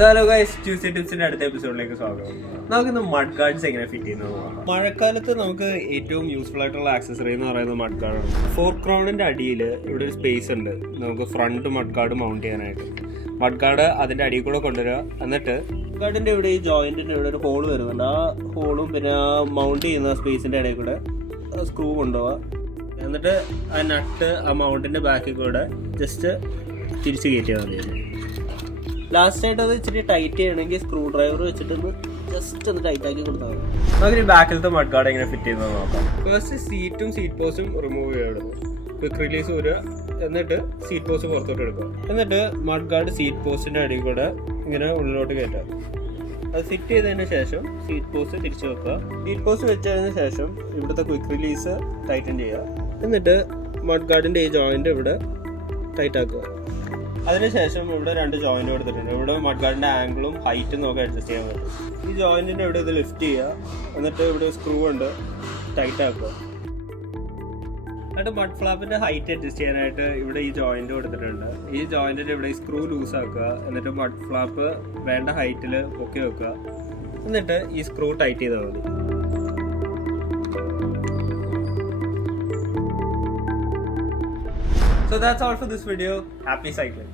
Hello guys, Tuesday ടിപ്സിന്റെ അടുത്ത എപ്പിസോഡിലേക്ക് സ്വാഗതം. നമുക്കിന്ന് മഡ് ഗാർഡ്സ് എങ്ങനെ ഫിറ്റ് ചെയ്യുന്നത് നോക്കാം. മഴക്കാലത്ത് നമുക്ക് ഏറ്റവും യൂസ്ഫുൾ ആയിട്ടുള്ള ആക്സസറി എന്ന് പറയുന്നത് മഡ് ഗാർഡാണ്. 4 ക്രൗണിന്റെ അടിയിൽ ഇവിടെ ഒരു സ്പേസ് ഉണ്ട് നമുക്ക് ഫ്രണ്ട് മഡ് ഗാർഡ് മൗണ്ട് ചെയ്യാനായിട്ട്. മഡ് ഗാർഡ് അതിന്റെ അടിയിൽ കൂടെ കൊണ്ടുവരിക. എന്നിട്ട് ഗാർഡിന്റെ ഇവിടെ ഈ ജോയിന്റിന്റെ ഇവിടെ ഒരു ഹോൾ വരുന്നുണ്ട്. ആ ഹോളും പിന്നെ ആ മൗണ്ട് ചെയ്യുന്ന സ്പേസിന്റെ ഇടയിൽ കൂടെ സ്ക്രൂ കൊണ്ടുപോവുക. എന്നിട്ട് ആ നട്ട് ആ മൗണ്ടിന്റെ ബാക്കിൽ കൂടെ ജസ്റ്റ് തിരിച്ച് കയറ്റിയാൽ മതി. ലാസ്റ്റ് ആയിട്ട് അത് ഇച്ചിരി ടൈറ്റ് ചെയ്യണമെങ്കിൽ സ്ക്രൂ ഡ്രൈവർ വെച്ചിട്ട് ജസ്റ്റ് ഒന്ന് ടൈറ്റ് ആക്കി കൊടുത്താൽ മതി. നമുക്ക് ഈ ബാക്കിലത്തെ മഡ് ഗാർഡ് എങ്ങനെ ഫിറ്റ് ചെയ്യുന്നത് നോക്കാം. ഫസ്റ്റ് സീറ്റ് പോസ്റ്റും റിമൂവ് ചെയ്യണം. ക്വിക്ക് റിലീസ് വരിക, എന്നിട്ട് സീറ്റ് പോസ്റ്റ് പുറത്തോട്ട് എടുക്കുക. എന്നിട്ട് മഡ് ഗാർഡ് സീറ്റ് പോസ്റ്റിന്റെ അടിയിൽ കൂടെ ഇങ്ങനെ ഉള്ളിലോട്ട് കയറ്റാം. അത് ഫിറ്റ് ചെയ്തതിന് ശേഷം സീറ്റ് പോസ്റ്റ് തിരിച്ചു വെക്കുക. സീറ്റ് പോസ്റ്റ് വെച്ചതിന് ശേഷം ഇവിടുത്തെ ക്വിക്ക് റിലീസ് ടൈറ്റൻ ചെയ്യുക. എന്നിട്ട് മഡ് ഗാർഡിന്റെ ഈ ജോയിന്റ് ഇവിടെ ടൈറ്റ് ആക്കുക. അതിനുശേഷം ഇവിടെ 2 ജോയിന്റ് കൊടുത്തിട്ടുണ്ട്. ഇവിടെ മഡ് ഗാർഡിന്റെ ആംഗിളും ഹൈറ്റും നമുക്ക് അഡ്ജസ്റ്റ് ചെയ്യാൻ പറ്റും. ഈ ജോയിന്റിന്റെ ഇവിടെ ഇത് ലിഫ്റ്റ് ചെയ്യുക. എന്നിട്ട് ഇവിടെ സ്ക്രൂ ഉണ്ട് ടൈറ്റ് ആക്കുക. എന്നിട്ട് മഡ് ഫ്ലാപ്പിന്റെ ഹൈറ്റ് അഡ്ജസ്റ്റ് ചെയ്യാനായിട്ട് ഇവിടെ ഈ ജോയിന്റ് കൊടുത്തിട്ടുണ്ട്. ഈ ജോയിന്റിന്റെ ഇവിടെ ഈ സ്ക്രൂ ലൂസ് ആക്കുക. എന്നിട്ട് മഡ് ഫ്ലാപ്പ് വേണ്ട ഹൈറ്റിൽ പൊക്കി വെക്കുക. എന്നിട്ട് ഈ സ്ക്രൂ ടൈറ്റ് ചെയ്താൽ മതി. So that's all for this video. Happy cycling.